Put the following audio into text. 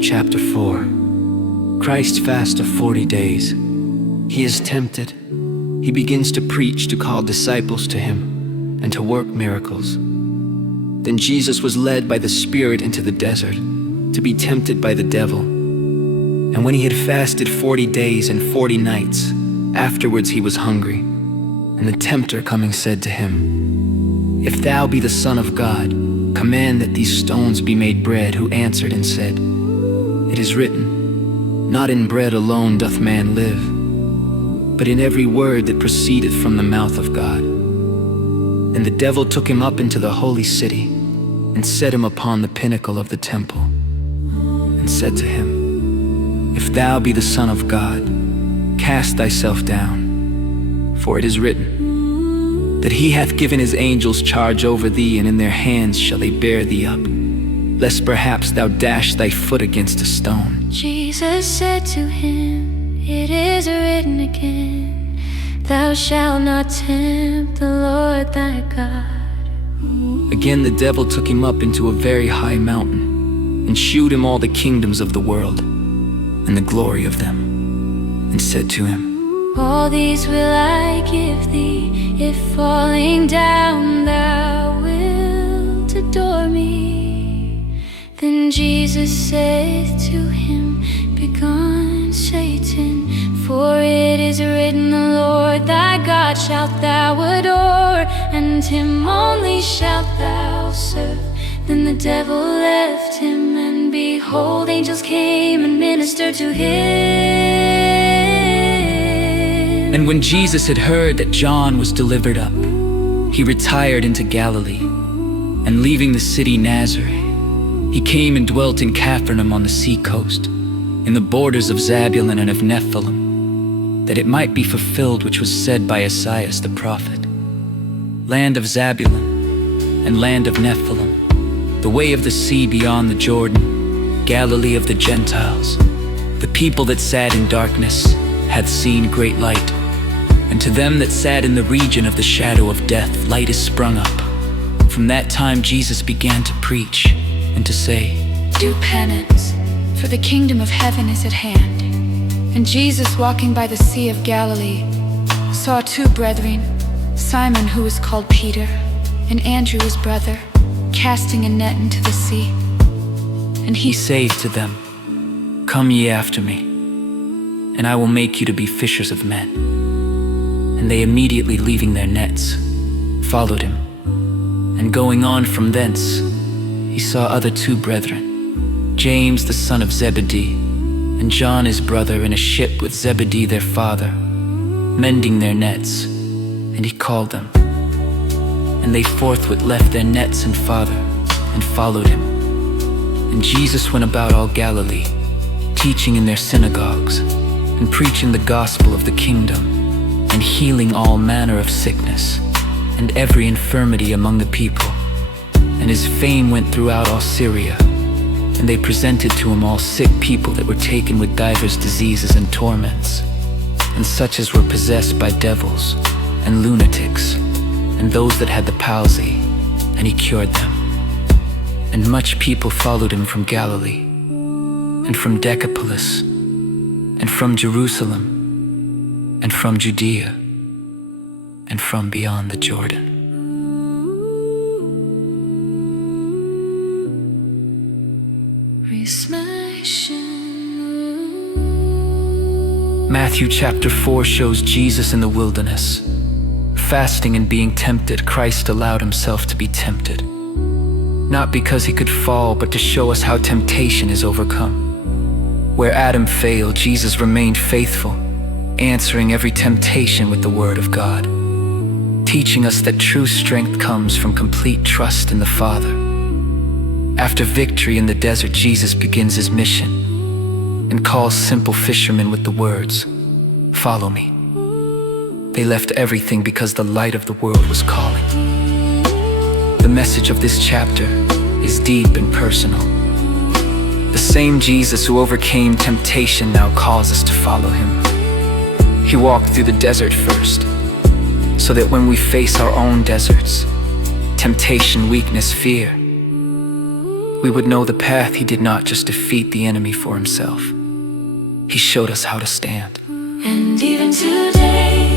chapter 4. Christ's fast of 40 days. He is tempted. He begins to preach, to call disciples to him, and to work miracles. Then Jesus was led by the Spirit into the desert, to be tempted by the devil. And when he had fasted 40 days and 40 nights, afterwards he was hungry. And the tempter coming said to him, "If thou be the Son of God, command that these stones be made bread." Who answered and said, "It is written, not in bread alone doth man live, but in every word that proceedeth from the mouth of God." And the devil took him up into the holy city, and set him upon the pinnacle of the temple, and said to him, "If thou be the Son of God, cast thyself down. For it is written, that he hath given his angels charge over thee, and in their hands shall they bear thee up, lest perhaps thou dash thy foot against a stone." Jesus said to him, "It is written again, thou shalt not tempt the Lord thy God." Again the devil took him up into a very high mountain, and shewed him all the kingdoms of the world, and the glory of them, and said to him, "All these will I give thee, if falling down thou wilt adore me." Then Jesus said to him, "Begone, Satan, for it is written, the Lord thy God shalt thou adore, and him only shalt thou serve." Then the devil left him, and behold, angels came and ministered to him. And when Jesus had heard that John was delivered up, he retired into Galilee, and leaving the city Nazareth, he came and dwelt in Capernaum on the sea coast, in the borders of Zabulon and of Nephthalim, that it might be fulfilled which was said by Esaias the prophet, "Land of Zabulon, and land of Nephthalim, the way of the sea beyond the Jordan, Galilee of the Gentiles. The people that sat in darkness hath seen great light, and to them that sat in the region of the shadow of death light is sprung up." From that time Jesus began to preach and to say, "Do penance, for the kingdom of heaven is at hand." And Jesus, walking by the sea of Galilee, saw two brethren, Simon, who was called Peter, and Andrew his brother, casting a net into the sea. And he saith to them, "Come ye after me, and I will make you to be fishers of men." And they immediately, leaving their nets, followed him. And going on from thence, he saw other two brethren, James the son of Zebedee, and John his brother, in a ship with Zebedee their father, mending their nets. And he called them. And they forthwith left their nets and father, and followed him. And Jesus went about all Galilee, teaching in their synagogues, and preaching the gospel of the kingdom, and healing all manner of sickness, and every infirmity among the people. And his fame went throughout all Syria. And they presented to him all sick people that were taken with divers diseases and torments, and such as were possessed by devils, and lunatics, and those that had the palsy, and he cured them. And much people followed him from Galilee, and from Decapolis, and from Jerusalem, and from Judea, and from beyond the Jordan. Matthew chapter 4 shows Jesus in the wilderness. Fasting and being tempted, Christ allowed himself to be tempted. Not because he could fall, but to show us how temptation is overcome. Where Adam failed, Jesus remained faithful, answering every temptation with the word of God, teaching us that true strength comes from complete trust in the Father. After victory in the desert, Jesus begins his mission and calls simple fishermen with the words, "Follow me." They left everything because the light of the world was calling. The message of this chapter is deep and personal. The same Jesus who overcame temptation now calls us to follow him. He walked through the desert first, so that when we face our own deserts, temptation, weakness, fear, we would know the path he did not just defeat the enemy for himself. He showed us how to stand. And even today